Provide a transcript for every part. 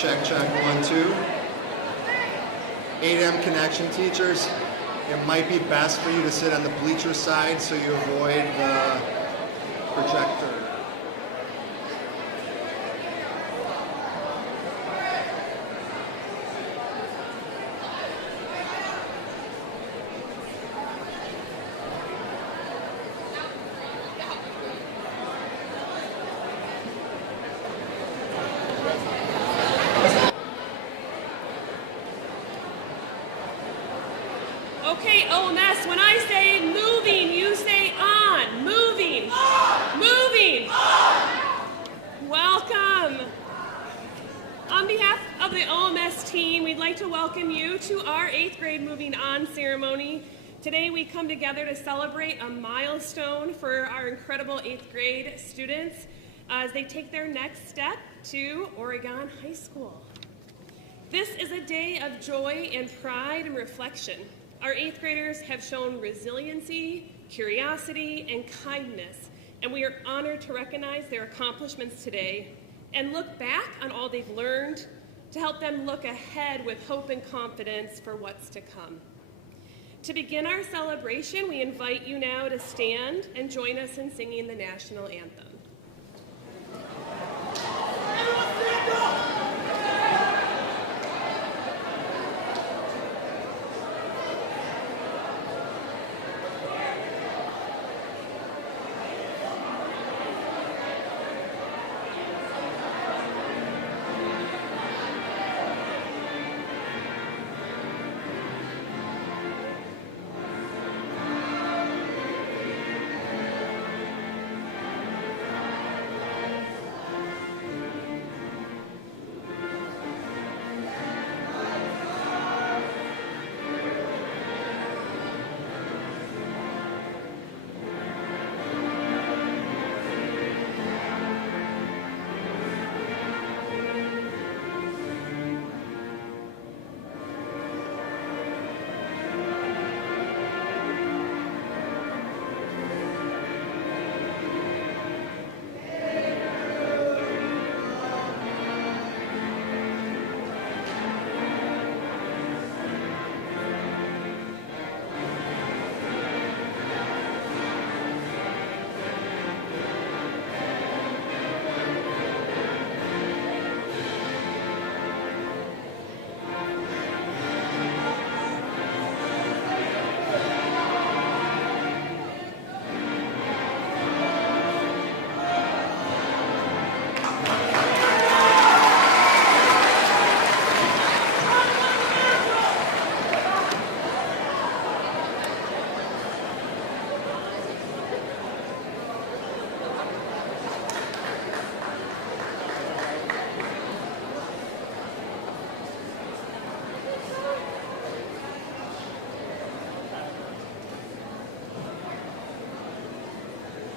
Check, check, 1, 2. 8M connection teachers, it might be best for you to sit on the bleacher side so you avoid the projector. Okay, OMS, when I say moving, you say on. Moving. On. Moving. On. Welcome. On behalf of the OMS team, we'd like to welcome you to our 8th grade Moving On ceremony. Today we come together to celebrate a milestone for our incredible 8th grade students as they take their next step to Oregon High School. This is a day of joy and pride and reflection. Our 8th graders have shown resiliency, curiosity, and kindness, and we are honored to recognize their accomplishments today and look back on all they've learned to help them look ahead with hope and confidence for what's to come. To begin our celebration, we invite you now to stand and join us in singing the national anthem.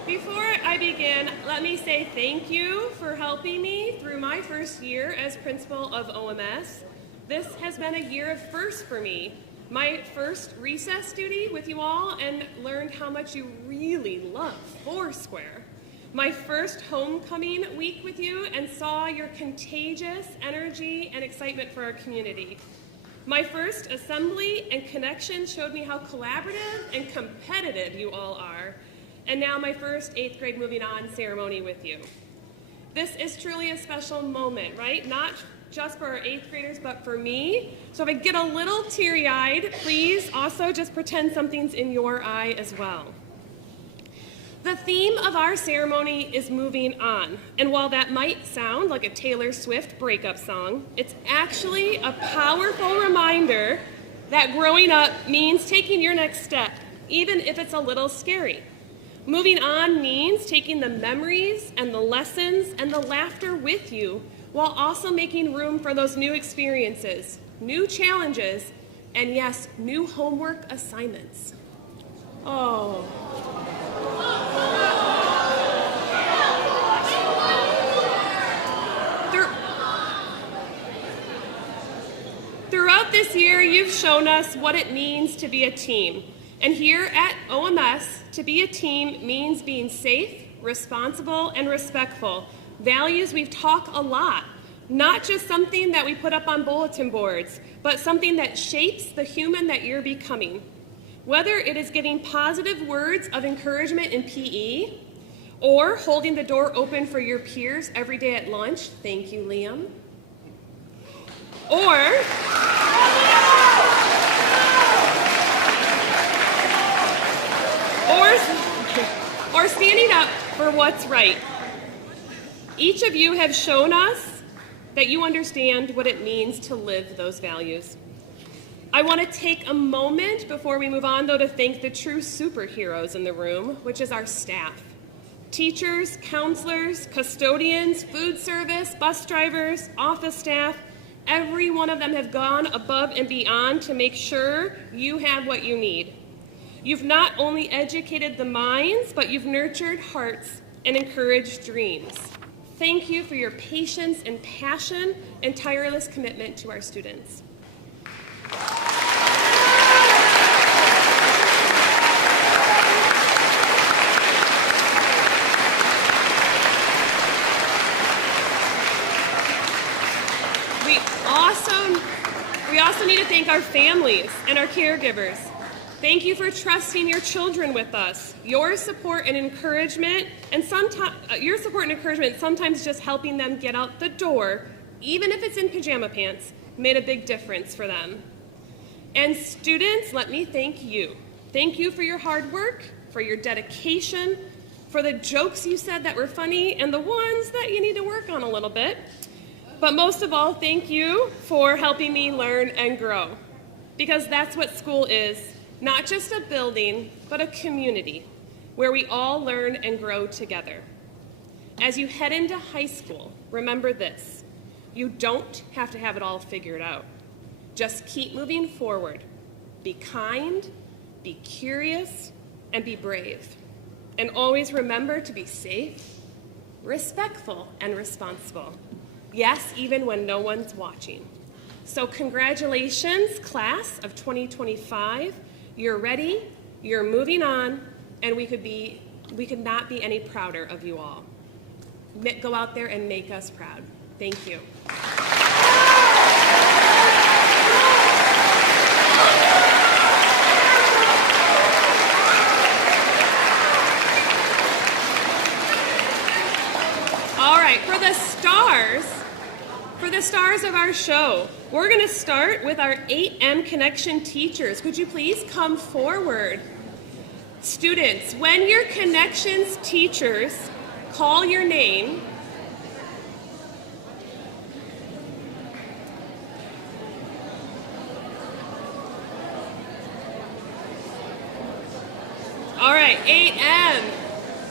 Before I begin, let me say thank you for helping me through my first year as principal of OMS. This has been a year of firsts for me. My first recess duty with you all and learned how much you really love Foursquare. My first homecoming week with you and saw your contagious energy and excitement for our community. My first assembly and connection showed me how collaborative and competitive you all are. And now my first 8th grade Moving On ceremony with you. This is truly a special moment, right? Not just for our 8th graders, but for me. So if I get a little teary-eyed, please also just pretend something's in your eye as well. The theme of our ceremony is moving on. And while that might sound like a Taylor Swift breakup song, it's actually a powerful reminder that growing up means taking your next step, even if it's a little scary. Moving on means taking the memories and the lessons and the laughter with you while also making room for those new experiences, new challenges, and yes, new homework assignments. Oh. Throughout this year, you've shown us what it means to be a team. And here at OMS, to be a team means being safe, responsible, and respectful. Values we've talked a lot, Not just something that we put up on bulletin boards, but something that shapes the human that you're becoming. Whether it is giving positive words of encouragement in PE, or holding the door open for your peers every day at lunch, thank you, Liam, or standing up for what's right. Each of you have shown us that you understand what it means to live those values. I want to take a moment before we move on, though, to thank the true superheroes in the room, which is our staff. Teachers, counselors, custodians, food service, bus drivers, office staff, every one of them have gone above and beyond to make sure you have what you need. You've not only educated the minds, but you've nurtured hearts and encouraged dreams. Thank you for your patience and passion and tireless commitment to our students. We also need to thank our families and our caregivers. Thank you for trusting your children with us. Your support and encouragement, sometimes just helping them get out the door, even if it's in pajama pants, made a big difference for them. And students, let me thank you. Thank you for your hard work, for your dedication, for the jokes you said that were funny, and the ones that you need to work on a little bit. But most of all, thank you for helping me learn and grow. Because that's what school is, not just a building, but a community where we all learn and grow together. As you head into high school, remember this: you don't have to have it all figured out. Just keep moving forward. Be kind, be curious, and be brave. And always remember to be safe, respectful, and responsible. Yes, even when no one's watching. So congratulations, class of 2025. You're ready, you're moving on, and we could not be any prouder of you all. Go out there and make us proud. Thank you. All right, for the stars of our show, we're going to start with our 8M Connection teachers. Could you please come forward? Students, when your Connections teachers call your name, all right, 8M,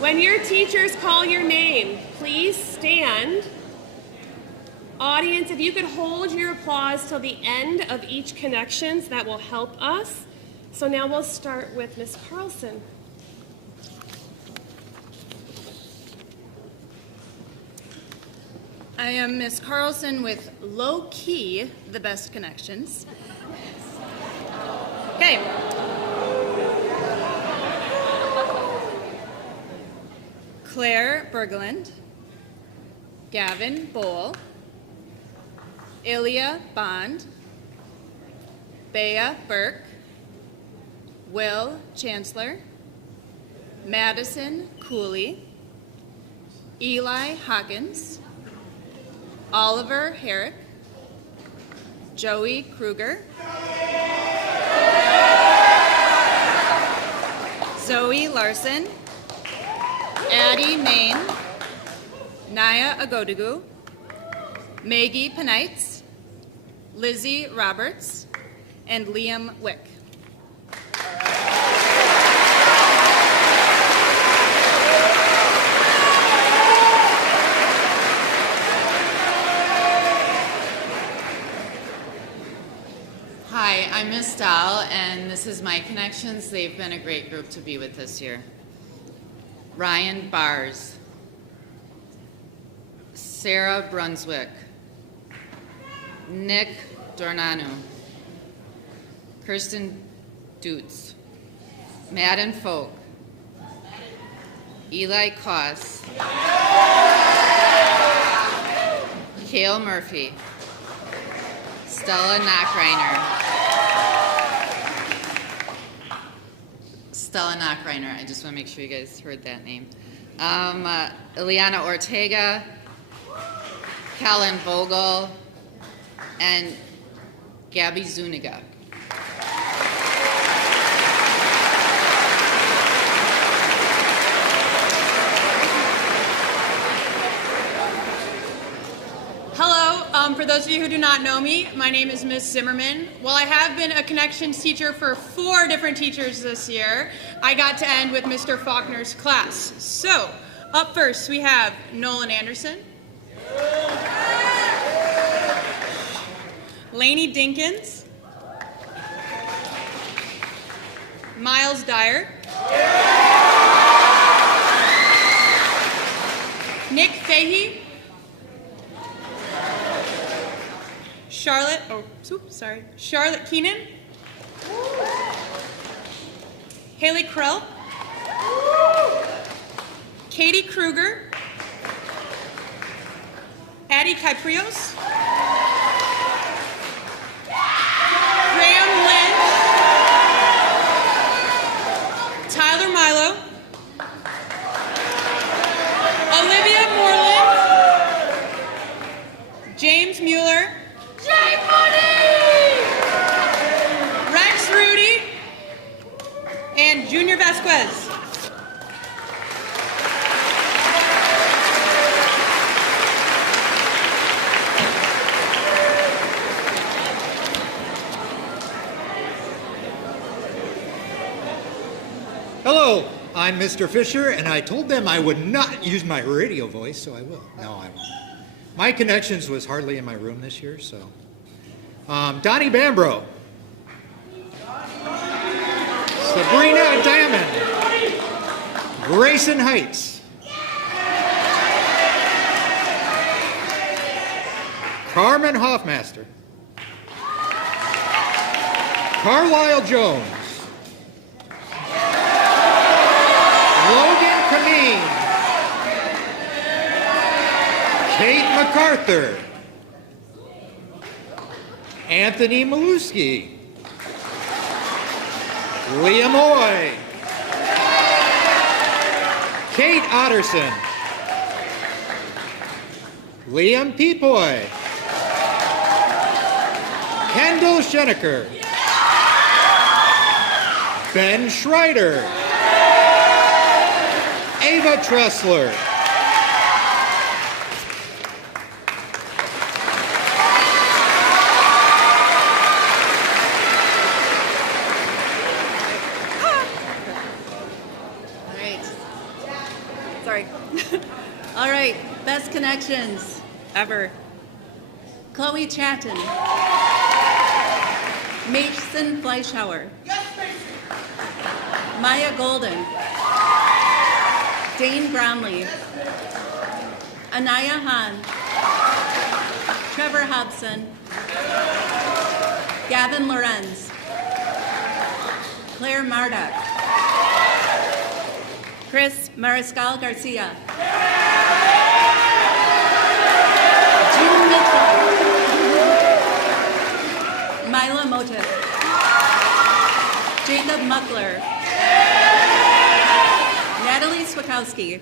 when your teachers call your name, please stand. Audience, if you could hold your applause till the end of each Connections, that will help us. So now we'll start with Ms. Carlson. I am Ms. Carlson with low-key the best connections. Okay. Claire Bergeland, Gavin Bowl, Ilya Bond, Bea Burke, Will Chancellor, Madison Cooley, Eli Hawkins, Oliver Herrick, Joey Kruger, Zoe Larson, Addie Main, Naya Agodagu, Maggie Penites, Lizzie Roberts, and Liam Wick. Hi, I'm Miss Dahl, and this is my Connections. They've been a great group to be with this year. Ryan Bars, Sarah Brunswick, Nick Dornanu, Kirsten Dutz, Madden Folk, Eli Koss, Mikhail Murphy. Stella Knockreiner. Stella Knockreiner. I just want to make sure you guys heard that name. Ileana Ortega, Callan Vogel, and Gabby Zuniga. For those of you who do not know me, my name is Ms. Zimmerman. While I have been a Connections teacher for 4 different teachers this year, I got to end with Mr. Faulkner's class. So, up first we have Nolan Anderson, Lainey Dinkins, Miles Dyer, Nick Fahey, Charlotte Keenan, Haley Krell, Katie Kruger, Addie Kyprios, Graham Lynch, Tyler Milo, Olivia Moreland, James Mueller, Rex Rudy, and Junior Vasquez. Hello, I'm Mr. Fisher, and I told them I would not use my radio voice, so I will. No, I won't. My Connections was hardly in my room this year, so. Donnie Bambro. Sabrina Diamond. Grayson Heights. Carmen Hoffmaster. Carlisle Jones. Logan Kameen. Kate MacArthur. Anthony Maluski. Liam Oy. Kate Otterson. Liam Peepoy. Kendall Schenecker. Ben Schreider. Ava Tressler. All right, best connections ever. Chloe Chatton. Mason Fleischhauer. Maya Golden. Dane Brownlee. Anaya Hahn. Trevor Hobson. Gavin Lorenz. Claire Marduk. Chris Mariscal Garcia. June Mitchell. Mila Motif. Jacob Muckler. Natalie Swakowski.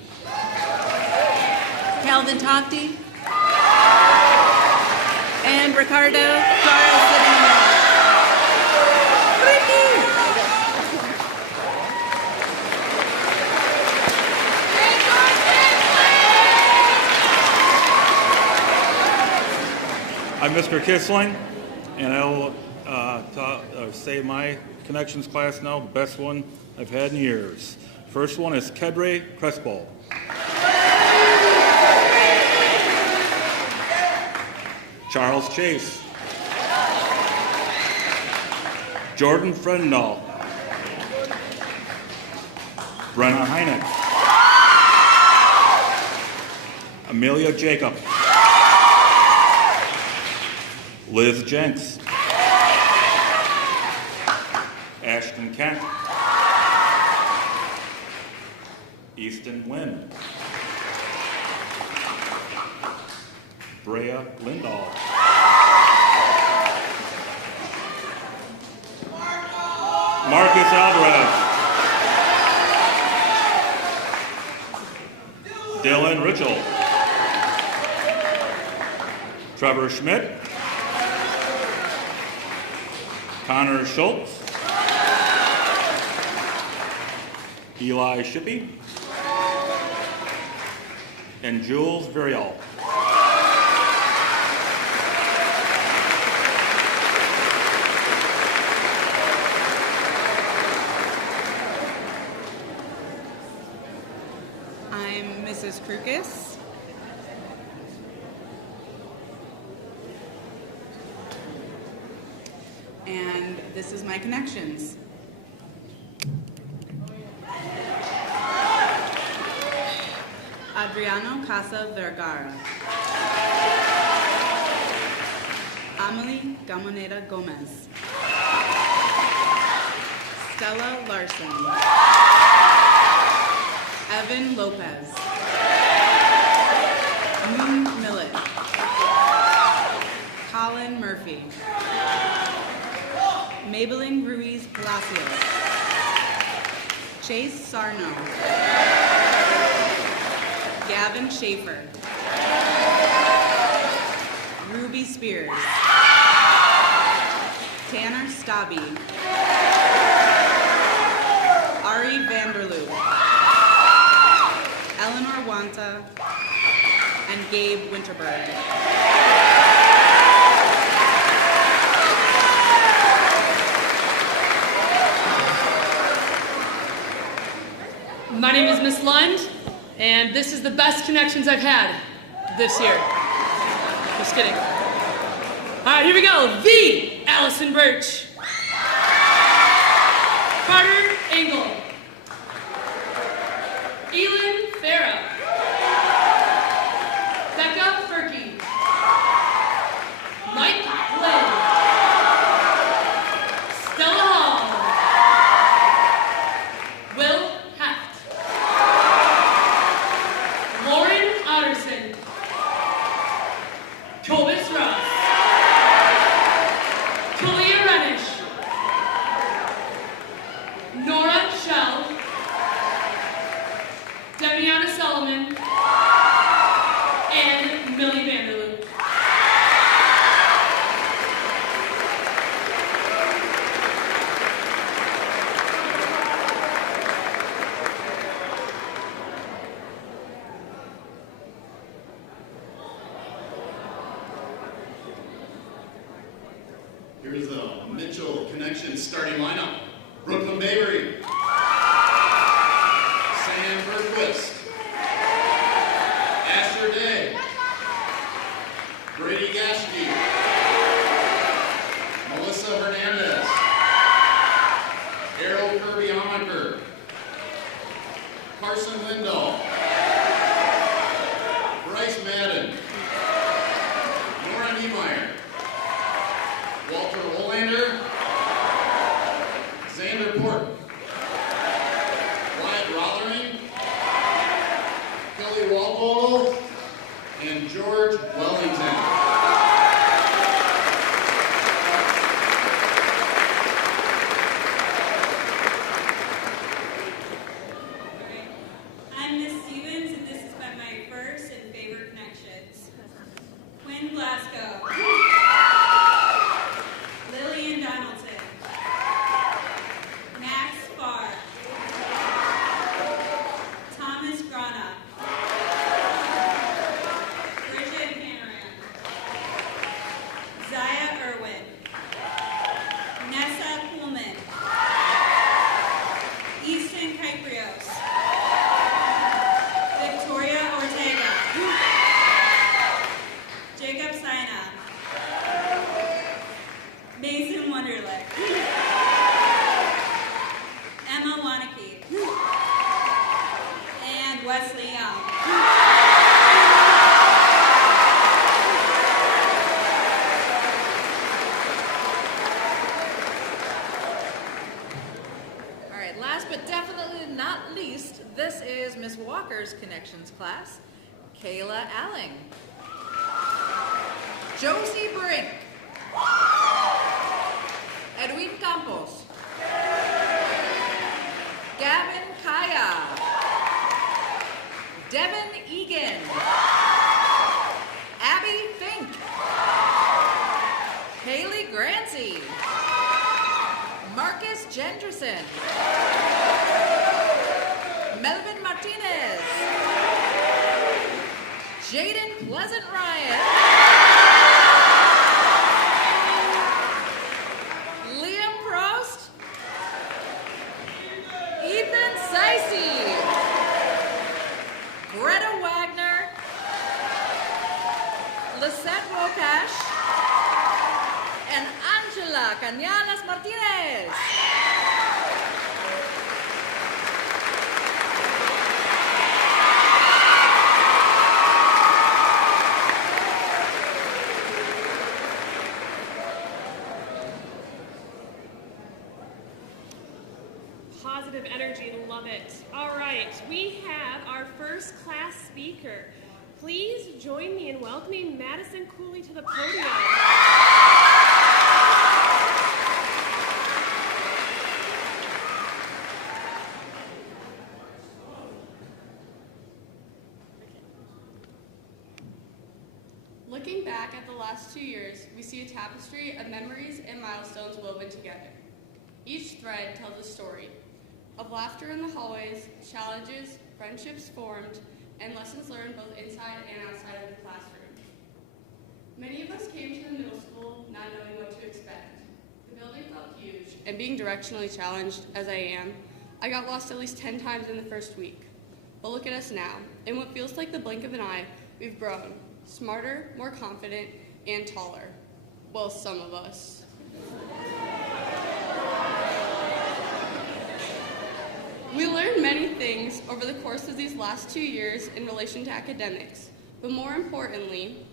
Calvin Tofty. And Ricardo Clara. I'm Mr. Kissling, and I will say my Connections class now, best one I've had in years. First one is Kedre Crespo. Charles Chase. Jordan Frendall. Brenna Heineck. Amelia Jacob. Liz Jenks. Ashton Kent. Easton Wynn. Brea Lindahl. Marcus Alvarez. Dylan Ritchell. Trevor Schmidt. Connor Schultz. Eli Shippey. And Jules Varial. I'm Mrs. Krukus. And this is my connections. Adriano Casa Vergara. Amelie Gamoneda Gomez. Stella Larson. Evan Lopez. Moon Millet. Colin Murphy. Maybelline Ruiz Palacios. Chase Sarno. Gavin Schaefer. Ruby Spears. Tanner Stabby. Ari Vanderloo. Eleanor Wanta. And Gabe Winterberg. My name is Miss Lund, and this is the best connections I've had this year. Just kidding. All right, here we go. The Allison Birch. Carter Engel. Elin Farah. Becca Furkey. Mike Lynn. Stella Hall. Will Heft. Lauren Otterson. Cobus Ross. Kalia Renish. Nora Shell. Debiana Solomon. And Millie Vanderloo. Here's the Mitchell Connection starting lineup. Brooklyn Bavery. Sam Bergquist. Asher Day. Brady Gashke. Melissa Hernandez. Errol Kirby Honaker. Carson Lindahl. Bryce Madden. Nora Niemeyer. Walter Olander. Xander Port. Wyatt Rothering. Kelly Walpole. And George Wellington. I'm Miss Stevens, and this has been my first and favorite connections. Quinn Glasgow. Lillian Donaldson. Max Farr. Thomas Grana. Bridget Hanran. Zaya Irwin. Nessa Pullman. Easton Kyprios. Victoria Ortega. Jacob Sina. Mason Wonderlick. Emma Waneke. And Wesley Young. All right, last but definitely not least, this is Miss Walker's Connections class, Kayla Alling. Josie Brink. Edwin Campos. Gavin Kaya. Devin Egan. Abby Fink. Haley Grancy. Marcus Gendrison. Melvin Martinez. Jaden Pleasant Ryan. Liam Prost. Ethan Seisey. Greta Wagner. Lisette Wokash. And Angela Cañalas Martinez. Positive energy, love it. All right, we have our first class speaker. Please join me in welcoming Madison Cooley to the podium. Looking back at the last 2 years, we see a tapestry of memories and milestones woven together. Each thread tells a story of laughter in the hallways, challenges, friendships formed, and lessons learned both inside and outside of the classroom. Many of us came to the middle school not knowing what to expect. The building felt huge, and being directionally challenged as I am, I got lost at least 10 times in the first week. But look at us now. In what feels like the blink of an eye, we've grown. Smarter, more confident, and taller. Well, some of us. We learned many things over the course of these last 2 years in relation to academics, but more importantly,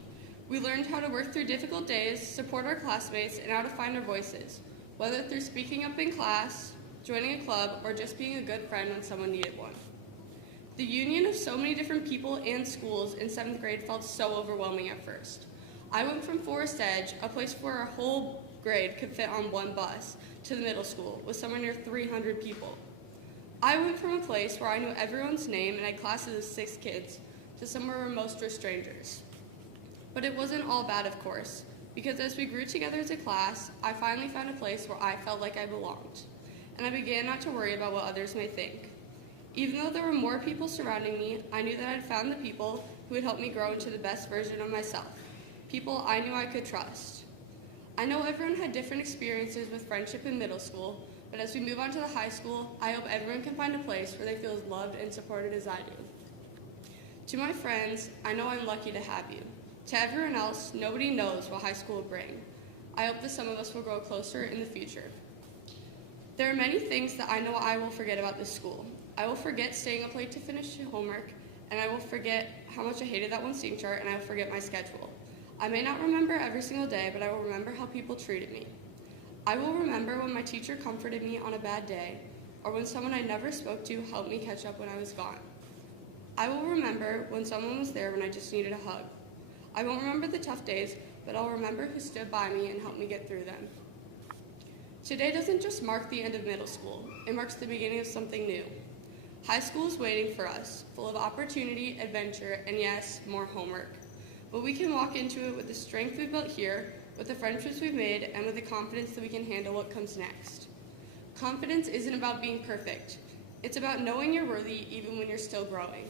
we learned how to work through difficult days, support our classmates, and how to find our voices, whether through speaking up in class, joining a club, or just being a good friend when someone needed one. The union of so many different people and schools in 7th grade felt so overwhelming at first. I went from Forest Edge, a place where our whole grade could fit on one bus, to the middle school with somewhere near 300 people. I went from a place where I knew everyone's name and had classes of 6 kids to somewhere where most were strangers. But it wasn't all bad, of course, because as we grew together as a class, I finally found a place where I felt like I belonged, and I began not to worry about what others may think. Even though there were more people surrounding me, I knew that I'd found the people who would help me grow into the best version of myself, people I knew I could trust. I know everyone had different experiences with friendship in middle school, but as we move on to the high school, I hope everyone can find a place where they feel as loved and supported as I do. To my friends, I know I'm lucky to have you. To everyone else, nobody knows what high school will bring. I hope that some of us will grow closer in the future. There are many things that I know I will forget about this school. I will forget staying up late to finish homework, and I will forget how much I hated that one seam chart, and I will forget my schedule. I may not remember every single day, but I will remember how people treated me. I will remember when my teacher comforted me on a bad day, or when someone I never spoke to helped me catch up when I was gone. I will remember when someone was there when I just needed a hug. I won't remember the tough days, but I'll remember who stood by me and helped me get through them. Today doesn't just mark the end of middle school, it marks the beginning of something new. High school is waiting for us, full of opportunity, adventure, and yes, more homework. But we can walk into it with the strength we've built here, with the friendships we've made, and with the confidence that we can handle what comes next. Confidence isn't about being perfect. It's about knowing you're worthy even when you're still growing.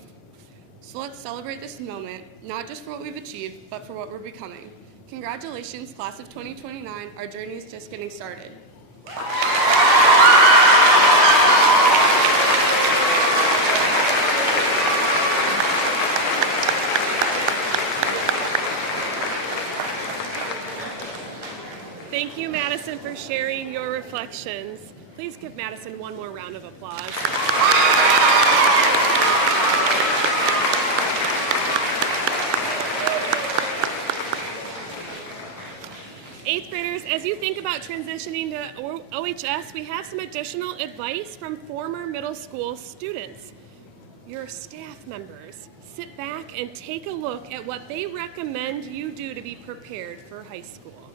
So let's celebrate this moment, not just for what we've achieved, but for what we're becoming. Congratulations, class of 2029. Our journey is just getting started. Thank you, Madison, for sharing your reflections. Please give Madison one more round of applause. Eighth graders, as you think about transitioning to OHS, we have some additional advice from former middle school students. your staff members sit back and take a look at what they recommend you do to be prepared for high school.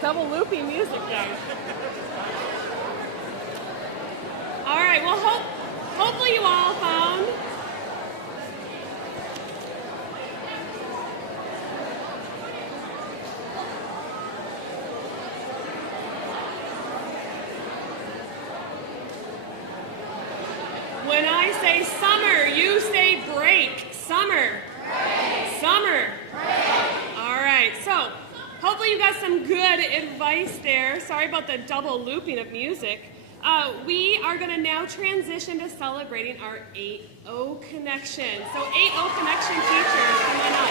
double looping music then. All right, well, hopefully you all found when I say summer, you say break. Summer. Break. Summer. Break. All right, so hopefully you got some good advice there. Sorry about the double looping of music. We are going to now transition to celebrating our 8-0 connection. So 8-0 connection teachers, come on up.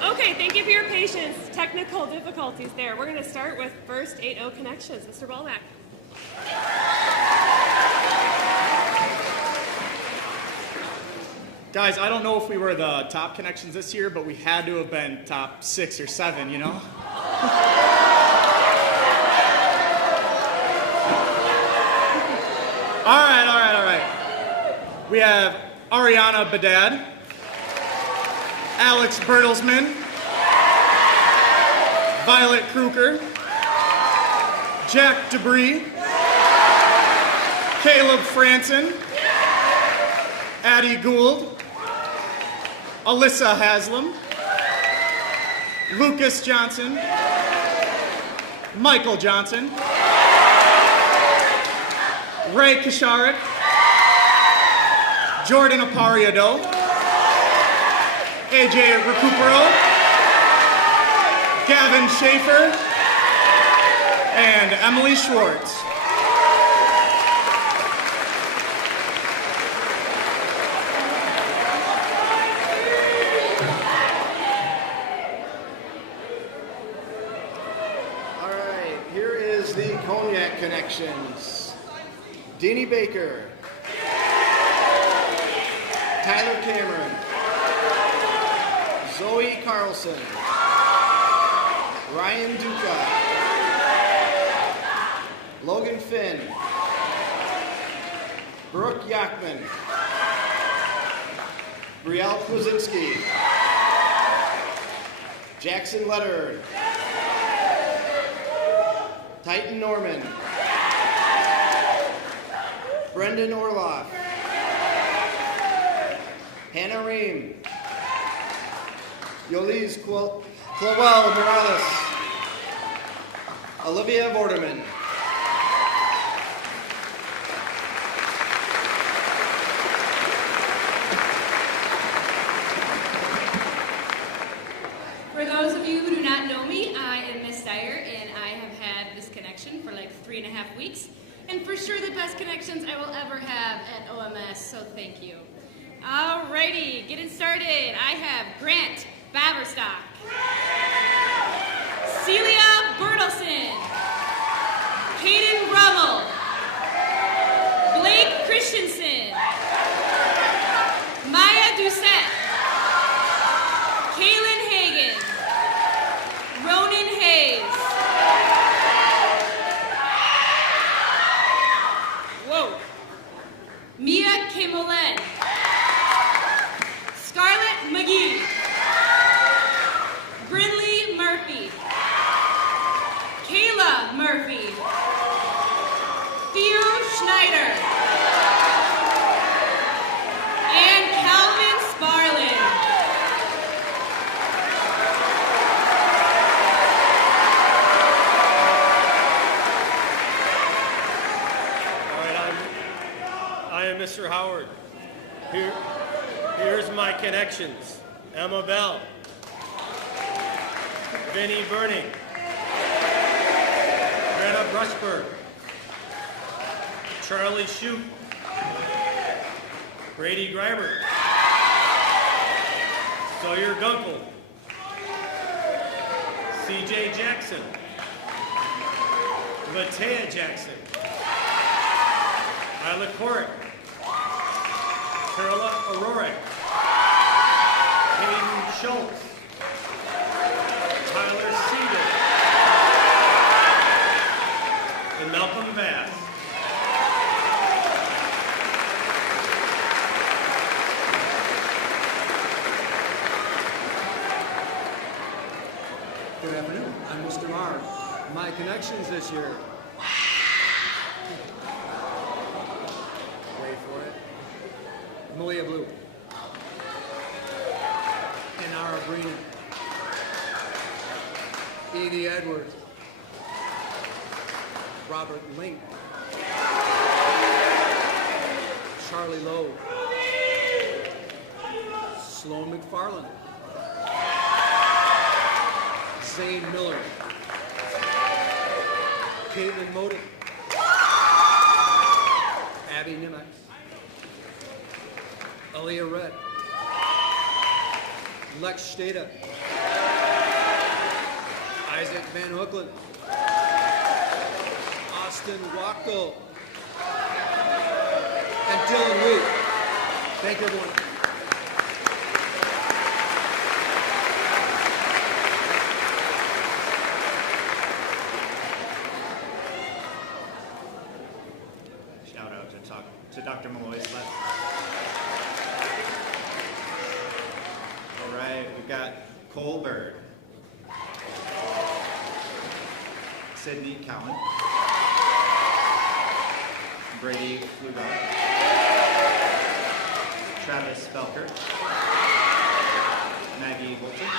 Okay, thank you for your patience. Technical difficulties there. We're going to start with first 8-0 connections. Mr. Baldack. Guys, I don't know if we were the top connections this year, but we had to have been top 6 or 7, you know? All right. We have Ariana Badad, Alex Bertelsmann, Violet Kruger, Jack Debris, Caleb Franson, Addie Gould, Alyssa Haslam, Lucas Johnson, Michael Johnson, Ray Kasharik, Jordan Apariado, AJ Recupero, Gavin Schaefer, and Emily Schwartz. All right, here is the Cognac Connections. Deanie Baker, Tyler Cameron, Zoe Carlson, Ryan Duca, Logan Finn, Brooke Yachman, Brielle Kwasinski, Jackson Lederer, Titan Norman, Brendan Orloff, Hannah Ream, Yoliz Clowell Morales, Olivia Vorderman. For those of you who do not know me, I am Miss Dyer, and I have had this connection for like 3.5 weeks. And for sure the best connections I will ever have at OMS. Thank you. Alrighty, getting started. I have Grant Baverstock, Celia Bertelson, Caden Rummel, Blake Christensen, Maya Doucette, Kaylin Hagan, Ronan Hayes. Whoa. Mia Kimolen, Scarlett McGee, Brinley Murphy, Kayla Murphy, Theo Schneider, and Calvin Sparlin. All right, I am Mr. Howard. Here's my connections. Emma Bell, Vinnie Burning, Greta Brushberg, Charlie Shoup, Brady Greiber, Sawyer Gunkel, CJ Jackson, Matea Jackson, Isla Corrick, Carla Aurora, Hayden Schultz, Tyler Siegel, and Malcolm Bass. Good afternoon. I'm Mr. Marr. My connections this year. Wait for it. Malia Blue. Inara Brina. Edie Edwards. Robert Link. Charlie Lowe. Sloan McFarland. Zane Miller, Caitlin Modi, Abby Nimax, Aaliyah Red, Lex Stata, Isaac Van Hookland, Austin Wachtel, and Dylan Lee. Thank you, everyone. To Dr. Malloy's left. All right, we've got Cole Bird, Sydney Cowan, Brady Flugar, Travis Felker, Maggie Bolton,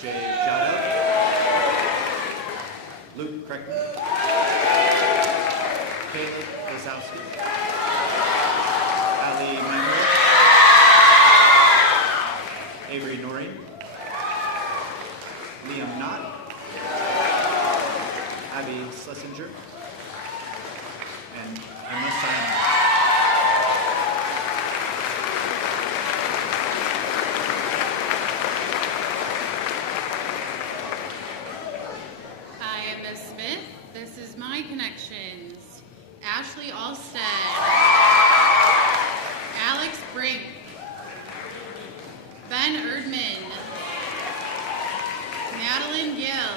Jay Jado, Luke Kreckman, Caleb Wazowski, Ali Manuel, Avery Noreen, Liam Knott, Abby Schlesinger, and Emma Simon. I am Miss Smith. This is my connections. Ashley Alstead, Alex Brink, Ben Erdman, Madeline Gill,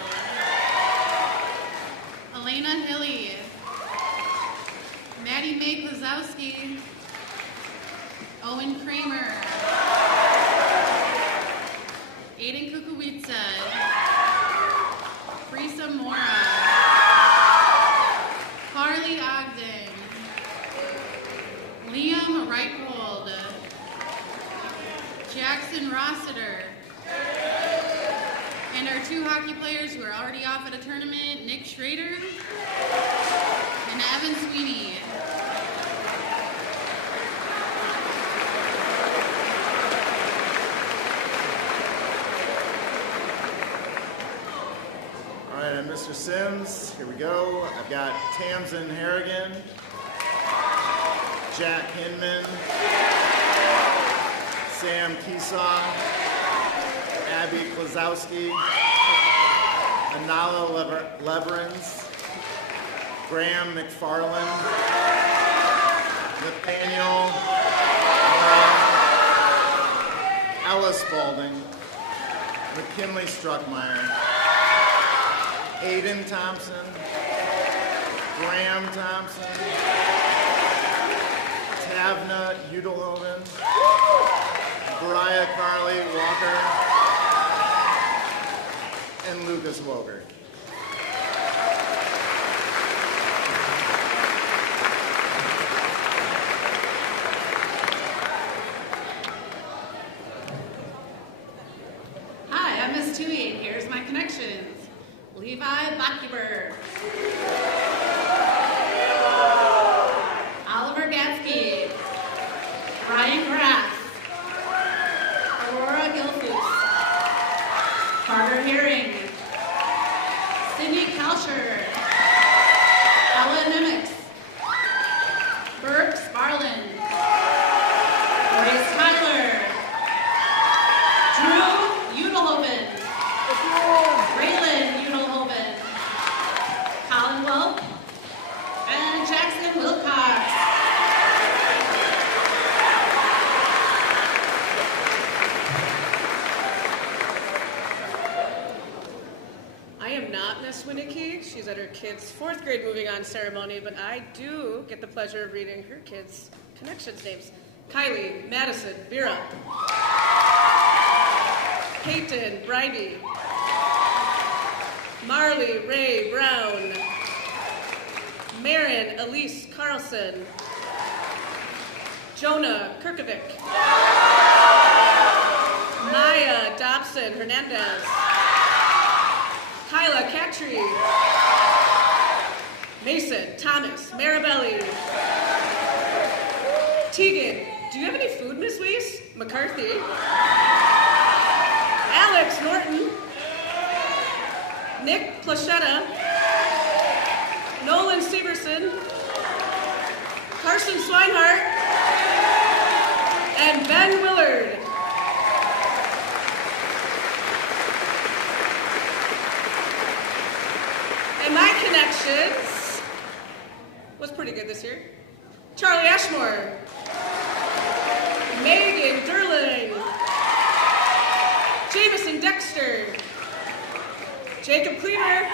Elena Hilly, Maddie Mae Klazowski, Owen Kramer, Aiden Kukuwitsa, Frisa Mora, Harley Ogden, Liam Reichhold, Jackson Rossiter, and our two hockey players who are already off at a tournament, Nick Schrader and Evan Sweeney. All right, I'm Mr. Sims. Here we go. I've got Tamsin Harrigan, Jack Hinman, Sam Keesaw, Abby Klazowski, Anala Leverins, Graham McFarland, Nathaniel Ella Spalding, McKinley Struckmeyer, Aiden Thompson, Graham Thompson, Tavna Udelhoven, Mariah Carly Walker, and Lucas Woger. Hi, I'm Miss Tui, and here's my connections. Levi Bachhuber, Oliver Gatsky, Ryan Graff, Aurora Gilfus, Carter Herring, Cindy Kalsher, Ella Nimitz, Burke Sparlin, Grace Tyler, Drew Udelhoven, Raylan Udelhoven, Colin Welp, and Jackson Wilcox. I am not Miss Winnicky. She's at her kid's 4th grade moving on ceremony, but I do get the pleasure of reading her kids' connections names. Kylie, Madison, Vera, Peyton, Bridie, Marley, Ray, Brown, Marin, Elise, Carlson, Jonah, Kirkovic, Maya, Dobson, Hernandez, Kyla, Catry, Mason, Thomas, Marabelli, Tegan, do you have any food, Miss Weiss? McCarthy, Alex Norton, Nick Plachetta, Nolan Severson, Carson Swinehart, and Ben Willard. And my connections was pretty good this year. Charlie Ashmore, Megan Durling, Jameson Dexter, Jacob Cleaver,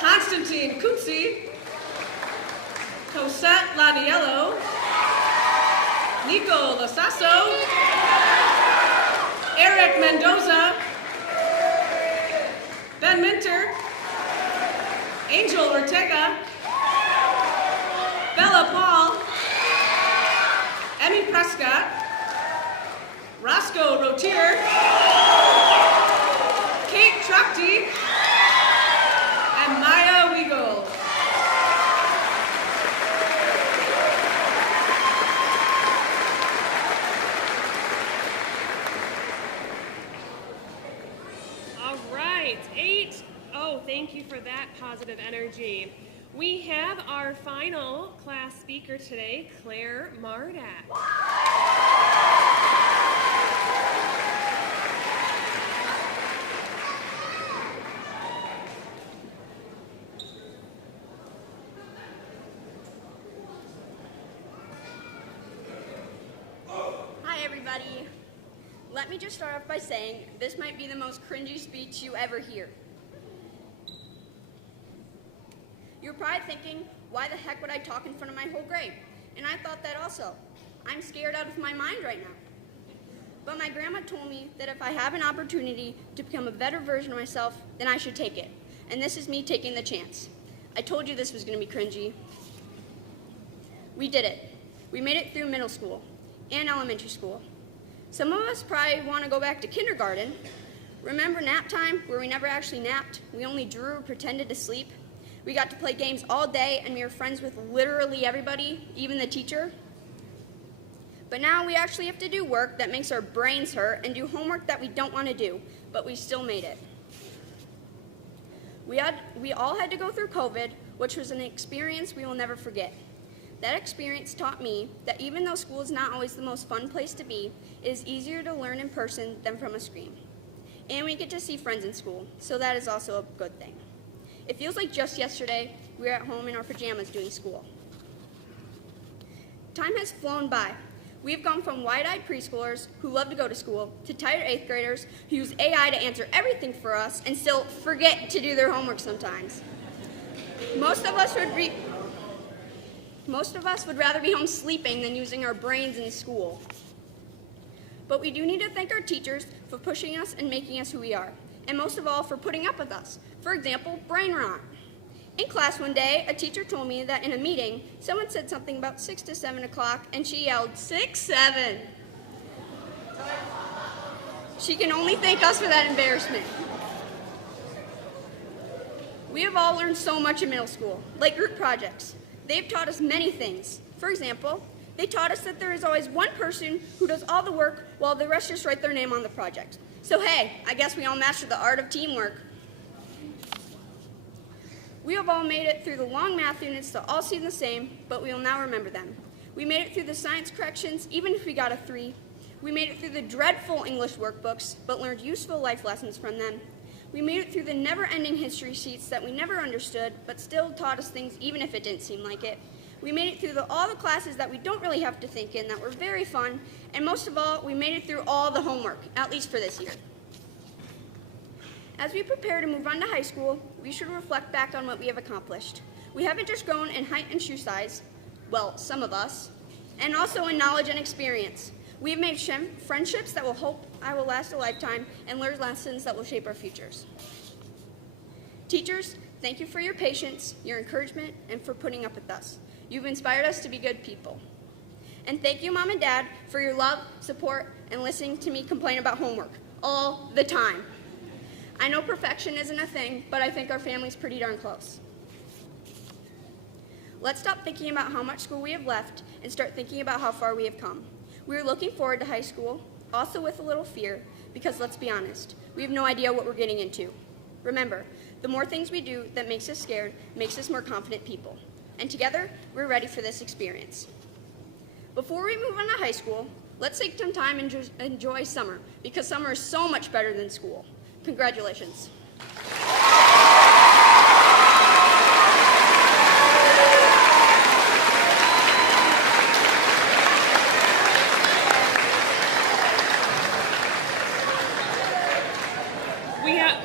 Constantine Kutsi, Cosette Laniello, Nico Lasasso, Eric Mendoza, Ben Minter, Angel Ortega, Bella Paul, Emmy Prescott, Roscoe Rotier, Kate Truckty, and Maya Weigel. All right, 8. Oh, thank you for that positive energy. We have our final class speaker today, Claire Mardak. Hi, everybody. Let me just start off by saying this might be the most cringy speech you ever hear. You're probably thinking, why the heck would I talk in front of my whole grade? And I thought that also. I'm scared out of my mind right now. But my grandma told me that if I have an opportunity to become a better version of myself, then I should take it. And this is me taking the chance. I told you this was going to be cringy. We did it. We made it through middle school and elementary school. Some of us probably want to go back to kindergarten. Remember nap time, where we never actually napped? We only drew or pretended to sleep. We got to play games all day, and we were friends with literally everybody, even the teacher. But now we actually have to do work that makes our brains hurt and do homework that we don't want to do, but we still made it. We all had to go through COVID, which was an experience we will never forget. That experience taught me that even though school is not always the most fun place to be, it is easier to learn in person than from a screen. And we get to see friends in school, so that is also a good thing. It feels like just yesterday we were at home in our pajamas doing school. Time has flown by. We have gone from wide-eyed preschoolers who love to go to school to tired 8th graders who use AI to answer everything for us and still forget to do their homework sometimes. Most of us would rather be home sleeping than using our brains in school. But we do need to thank our teachers for pushing us and making us who we are, and most of all for putting up with us. For example, brain rot. In class one day, a teacher told me that in a meeting, someone said something about 6 to 7 o'clock, and she yelled, 6, 7. She can only thank us for that embarrassment. We have all learned so much in middle school, like group projects. They've taught us many things. For example, they taught us that there is always one person who does all the work while the rest just write their name on the project. So hey, I guess we all mastered the art of teamwork. We have all made it through the long math units that all seem the same, but we will now remember them. We made it through the science corrections, even if we got a 3. We made it through the dreadful English workbooks, but learned useful life lessons from them. We made it through the never-ending history sheets that we never understood, but still taught us things even if it didn't seem like it. We made it through all the classes that we don't really have to think in, that were very fun, and most of all, we made it through all the homework, at least for this year. As we prepare to move on to high school, we should reflect back on what we have accomplished. We haven't just grown in height and shoe size, well, some of us, and also in knowledge and experience. We have made friendships that will last a lifetime and learn lessons that will shape our futures. Teachers, thank you for your patience, your encouragement, and for putting up with us. You've inspired us to be good people. And thank you, Mom and Dad, for your love, support, and listening to me complain about homework all the time. I know perfection isn't a thing, but I think our family's pretty darn close. Let's stop thinking about how much school we have left and start thinking about how far we have come. We are looking forward to high school, also with a little fear, because let's be honest, we have no idea what we're getting into. Remember, the more things we do that makes us scared makes us more confident people. And together, we're ready for this experience. Before we move on to high school, let's take some time and enjoy summer, because summer is so much better than school. Congratulations.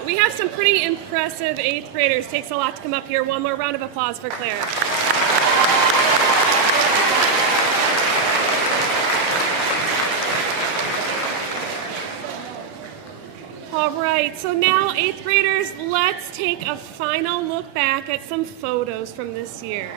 We have some pretty impressive 8th graders. Takes a lot to come up here. One more round of applause for Claire. All right, so now 8th graders, let's take a final look back at some photos from this year.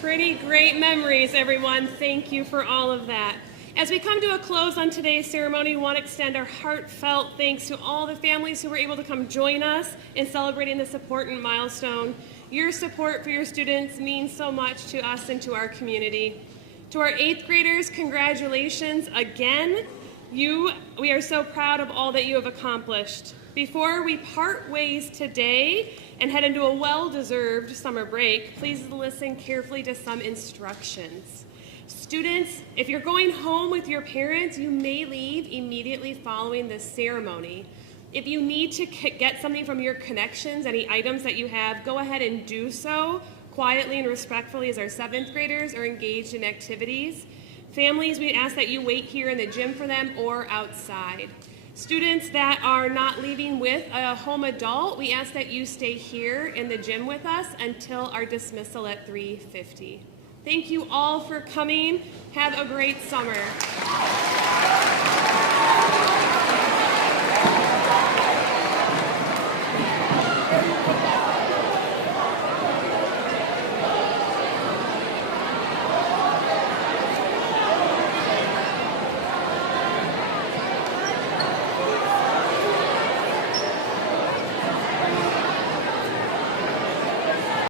Pretty great memories, everyone. Thank you for all of that. As we come to a close on today's ceremony, we want to extend our heartfelt thanks to all the families who were able to come join us in celebrating this important milestone. Your support for your students means so much to us and to our community. To our 8th graders, congratulations again. We are so proud of all that you have accomplished. Before we part ways today and head into a well-deserved summer break, please listen carefully to some instructions. Students, if you're going home with your parents, you may leave immediately following this ceremony. If you need to get something from your connections, any items that you have, go ahead and do so quietly and respectfully as our 7th graders are engaged in activities. Families, we ask that you wait here in the gym for them or outside. Students that are not leaving with a home adult, we ask that you stay here in the gym with us until our dismissal at 3:50. Thank you all for coming. Have a great summer.